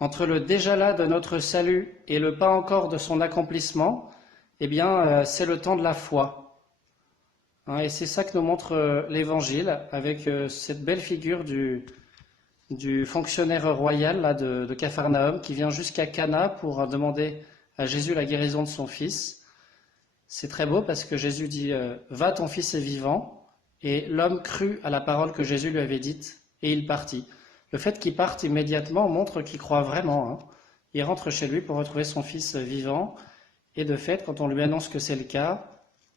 Entre le déjà là de notre salut et le pas encore de son accomplissement, eh bien, c'est le temps de la foi. Et c'est ça que nous montre l'Évangile, avec cette belle figure du fonctionnaire royal là, de Capharnaüm, qui vient jusqu'à Cana pour demander à Jésus la guérison de son fils. C'est très beau parce que Jésus dit « Va, ton fils est vivant », et l'homme crut à la parole que Jésus lui avait dite, et il partit. Le fait qu'il parte immédiatement montre qu'il croit vraiment. Il rentre chez lui pour retrouver son fils vivant, et de fait, quand on lui annonce que c'est le cas,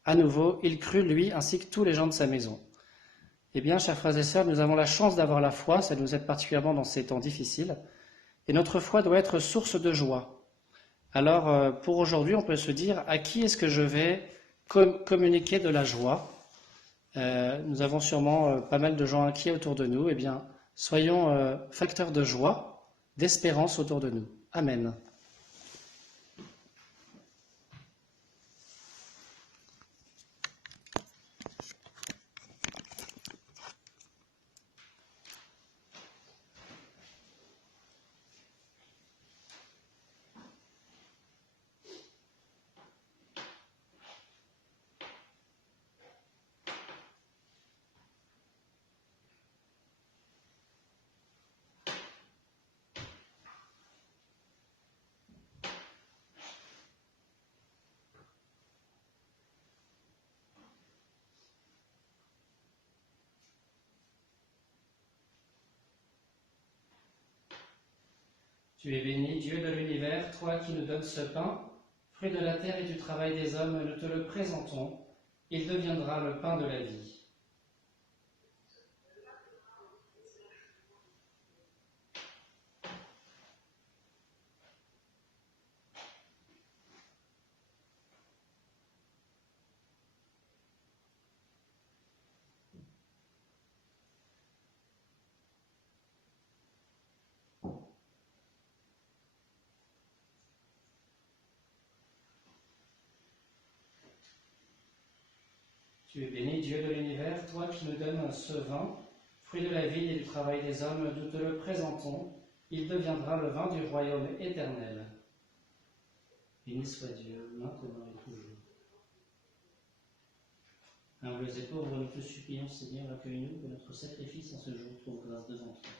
à nouveau, il crut, lui, ainsi que tous les gens de sa maison. Eh bien, chers frères et sœurs, nous avons la chance d'avoir la foi, ça nous aide particulièrement dans ces temps difficiles, et notre foi doit être source de joie. Alors, pour aujourd'hui, on peut se dire, à qui est-ce que je vais communiquer de la joie ? Nous avons sûrement pas mal de gens inquiets autour de nous. Eh bien, soyons facteurs de joie, d'espérance autour de nous. Amen. Tu es béni, Dieu de l'univers, toi qui nous donnes ce pain, fruit de la terre et du travail des hommes, nous te le présentons, il deviendra le pain de la vie. Tu es béni, Dieu de l'univers, toi qui nous donnes ce vin, fruit de la vie et du travail des hommes, nous te le présentons, il deviendra le vin du royaume éternel. Béni soit Dieu, maintenant et toujours. Humbles et pauvres, nous te supplions, Seigneur, accueille-nous, que notre sacrifice en ce jour trouve grâce devant toi.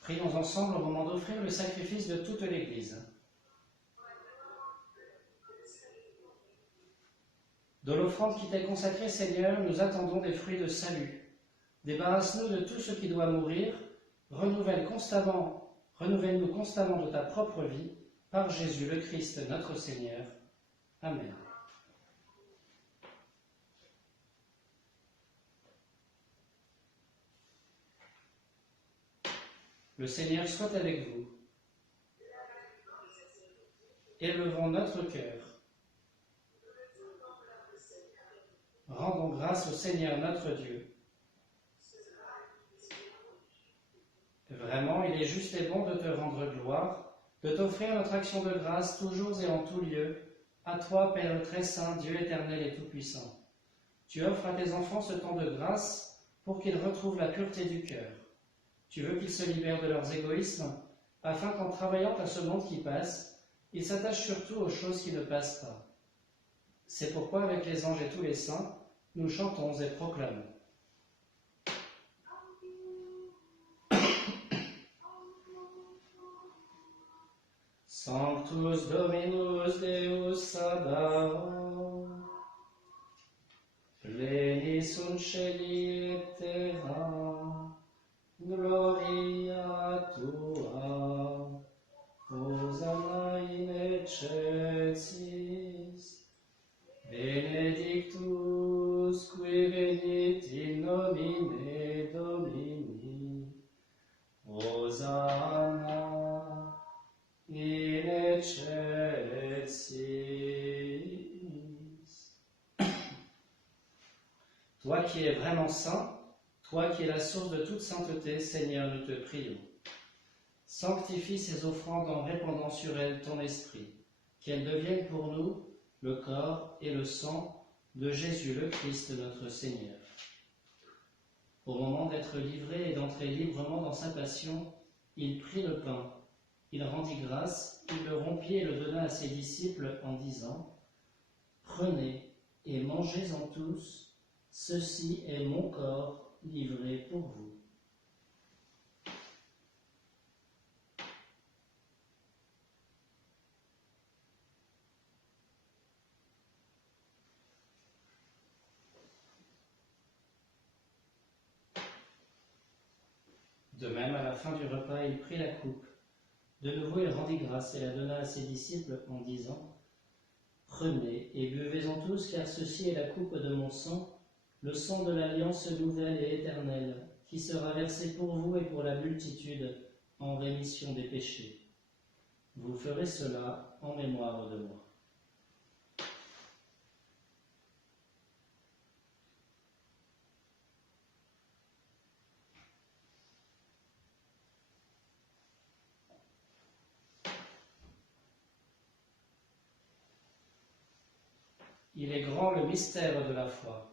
Prions ensemble au moment d'offrir le sacrifice de toute l'Église. De l'offrande qui t'est consacrée, Seigneur, nous attendons des fruits de salut. Débarrasse-nous de tout ce qui doit mourir, renouvelle-nous constamment de ta propre vie, par Jésus le Christ, notre Seigneur. Amen. Le Seigneur soit avec vous. Élevons notre cœur. Rendons grâce au Seigneur notre Dieu. Vraiment, il est juste et bon de te rendre gloire, de t'offrir notre action de grâce toujours et en tout lieu, à toi, Père très saint, Dieu éternel et tout-puissant. Tu offres à tes enfants ce temps de grâce pour qu'ils retrouvent la pureté du cœur. Tu veux qu'ils se libèrent de leurs égoïsmes, afin qu'en travaillant à ce monde qui passe, ils s'attachent surtout aux choses qui ne passent pas. C'est pourquoi, avec les anges et tous les saints, nous chantons et proclamons. Sanctus Dominus Deus Sabaoth, pleni sunt celi et terra, gloria tua, Hosanna in excelsis, benedictus qui venit in nomine Domini, Hosanna in excelsis. Toi qui es vraiment saint, Toi qui es la source de toute sainteté, Seigneur, nous te prions. Sanctifie ces offrandes en répandant sur elles ton esprit, qu'elles deviennent pour nous le corps et le sang de Jésus le Christ notre Seigneur. Au moment d'être livré et d'entrer librement dans sa passion, il prit le pain, il rendit grâce, il le rompit et le donna à ses disciples en disant : « Prenez et mangez-en tous, ceci est mon corps livré pour vous. » De même, à la fin du repas, il prit la coupe. De nouveau, il rendit grâce et la donna à ses disciples en disant : « Prenez et buvez-en tous, car ceci est la coupe de mon sang, le sang de l'alliance nouvelle et éternelle, qui sera versé pour vous et pour la multitude en rémission des péchés. Vous ferez cela en mémoire de moi. » Il est grand le mystère de la foi.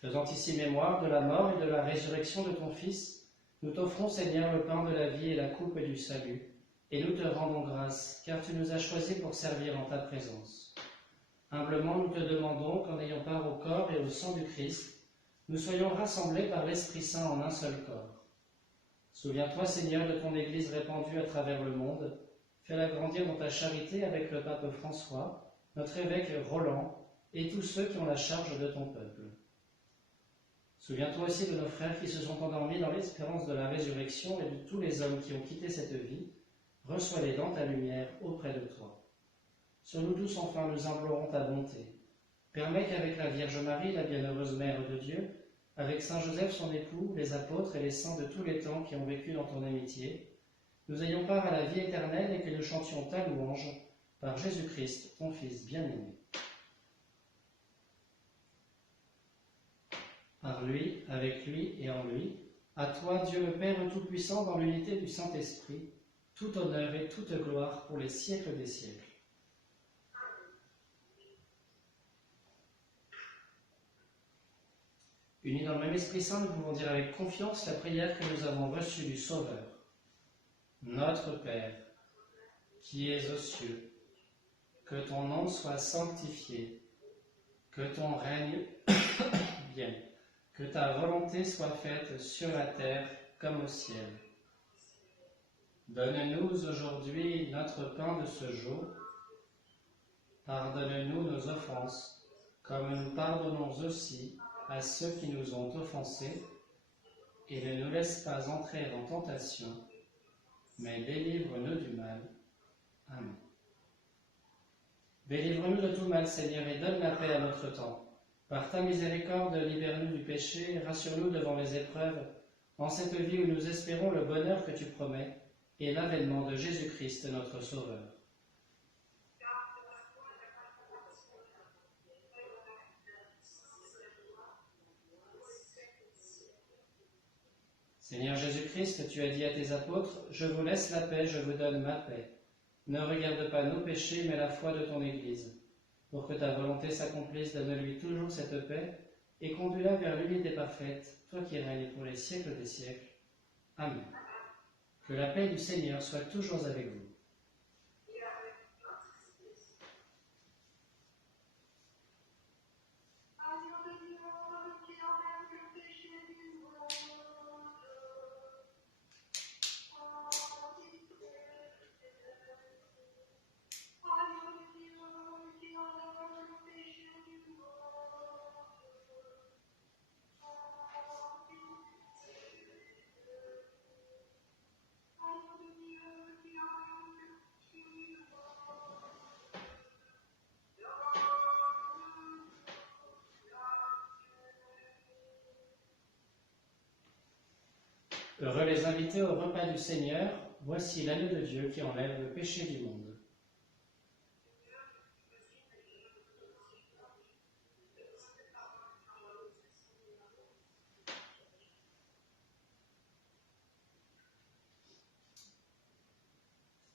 Faisant ici mémoire de la mort et de la résurrection de ton Fils, nous t'offrons, Seigneur, le pain de la vie et la coupe du salut, et nous te rendons grâce, car tu nous as choisis pour servir en ta présence. Humblement, nous te demandons qu'en ayant part au corps et au sang du Christ, nous soyons rassemblés par l'Esprit Saint en un seul corps. Souviens-toi, Seigneur, de ton Église répandue à travers le monde. Fais-la grandir dans ta charité avec le pape François, notre évêque Roland et tous ceux qui ont la charge de ton peuple. Souviens-toi aussi de nos frères qui se sont endormis dans l'espérance de la résurrection et de tous les hommes qui ont quitté cette vie. Reçois-les dans ta lumière auprès de toi. Sur nous tous, enfin, nous implorons ta bonté. Permets qu'avec la Vierge Marie, la bienheureuse Mère de Dieu, avec Saint Joseph son époux, les apôtres et les saints de tous les temps qui ont vécu dans ton amitié, nous ayons part à la vie éternelle et que nous chantions ta louange par Jésus-Christ, ton Fils bien-aimé. Par lui, avec lui et en lui, à toi, Dieu le Père Tout-Puissant, dans l'unité du Saint-Esprit, tout honneur et toute gloire pour les siècles des siècles. Unis dans le même Esprit Saint, nous pouvons dire avec confiance la prière que nous avons reçue du Sauveur. Notre Père, qui es aux cieux, que ton nom soit sanctifié, que ton règne vienne, que ta volonté soit faite sur la terre comme au ciel. Donne-nous aujourd'hui notre pain de ce jour. Pardonne-nous nos offenses, comme nous pardonnons aussi à ceux qui nous ont offensés, et ne nous laisse pas entrer en tentation, mais délivre-nous du mal. Amen. Délivre-nous de tout mal, Seigneur, et donne la paix à notre temps. Par ta miséricorde, libère-nous du péché, rassure-nous devant les épreuves, en cette vie où nous espérons le bonheur que tu promets, et l'avènement de Jésus-Christ, notre Sauveur. Seigneur Jésus-Christ, tu as dit à tes apôtres : « Je vous laisse la paix, je vous donne ma paix. Ne regarde pas nos péchés, mais la foi de ton Église. Pour que ta volonté s'accomplisse, donne-lui toujours cette paix, et conduis-la vers l'unité parfaite, toi qui règnes pour les siècles des siècles. Amen. Que la paix du Seigneur soit toujours avec vous. Heureux les invités au repas du Seigneur, voici l'agneau de Dieu qui enlève le péché du monde.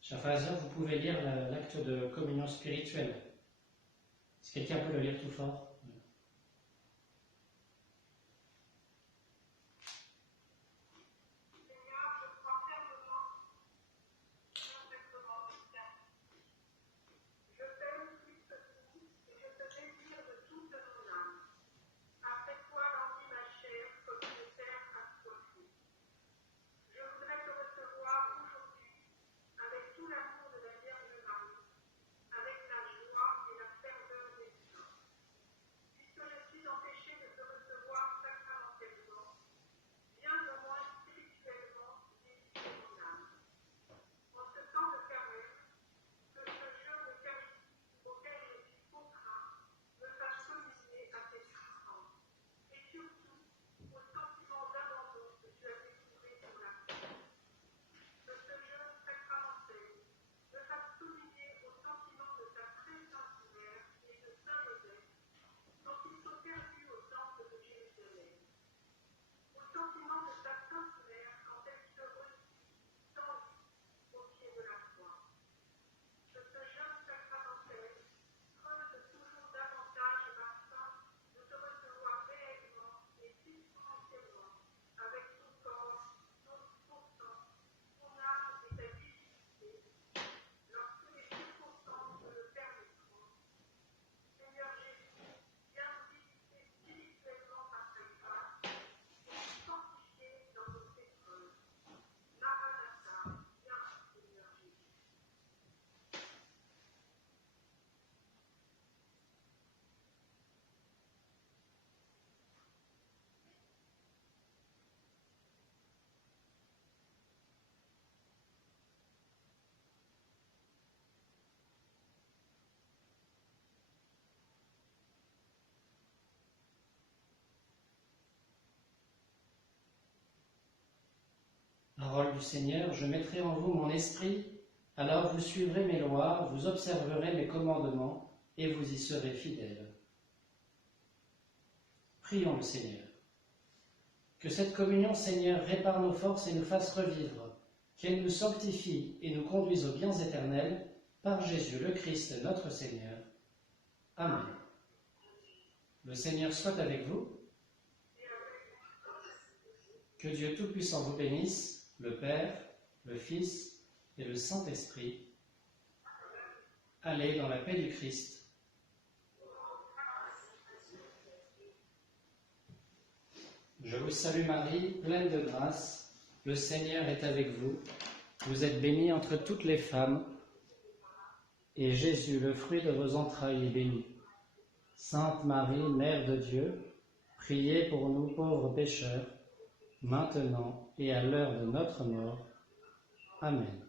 Chers frères et sœurs, vous pouvez lire l'acte de communion spirituelle. Si quelqu'un peut le lire tout fort. Parole du Seigneur, je mettrai en vous mon esprit, alors vous suivrez mes lois, vous observerez mes commandements, et vous y serez fidèles. Prions le Seigneur. Que cette communion, Seigneur, répare nos forces et nous fasse revivre, qu'elle nous sanctifie et nous conduise aux biens éternels, par Jésus le Christ, notre Seigneur. Amen. Le Seigneur soit avec vous. Que Dieu Tout-Puissant vous bénisse, le Père, le Fils et le Saint-Esprit. Allez dans la paix du Christ. Je vous salue Marie, pleine de grâce, le Seigneur est avec vous. Vous êtes bénie entre toutes les femmes, et Jésus, le fruit de vos entrailles, est béni. Sainte Marie, Mère de Dieu, priez pour nous pauvres pécheurs, maintenant et à l'heure de notre mort. Amen.